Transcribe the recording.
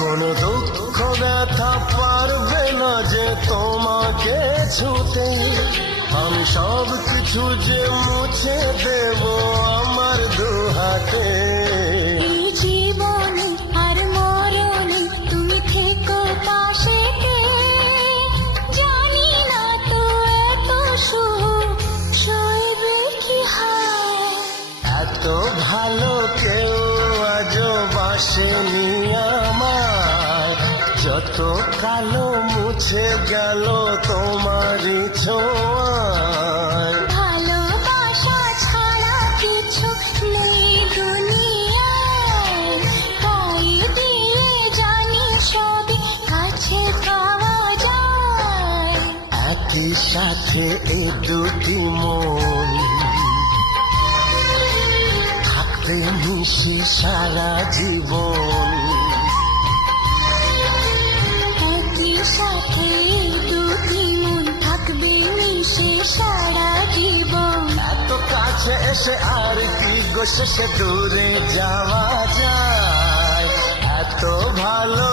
কোনো দুঃখ ব্যথা পারবে না যে তোমাকে ছুতে। আমি সব কিছু যে মুছে দেব আমার দুহাতে। এই জীবনে আর মরণে তুমি থেকো পাশে, জানি না তো এত সুখ সইবে কি হয়। এত ভালো কেউ আজও বাসেনি আমার, যত কালো মুছে গেল তোমারই ছোঁয়ায়। ভালোবাসা ছাড়া কিছু নেই দুনিয়ায়, তাই দিয়ে জানি সবই কাছে পাওয়া যায়। একই সাথে এই দুটি মন থাকতে মিশি সারা জীবন। একই সাথে দুটি মন থাকবে মিশে সারা জীবন। এত কাছে এসে আর কি গো শেষে দূরে যাওয়া যায়। এত ভালো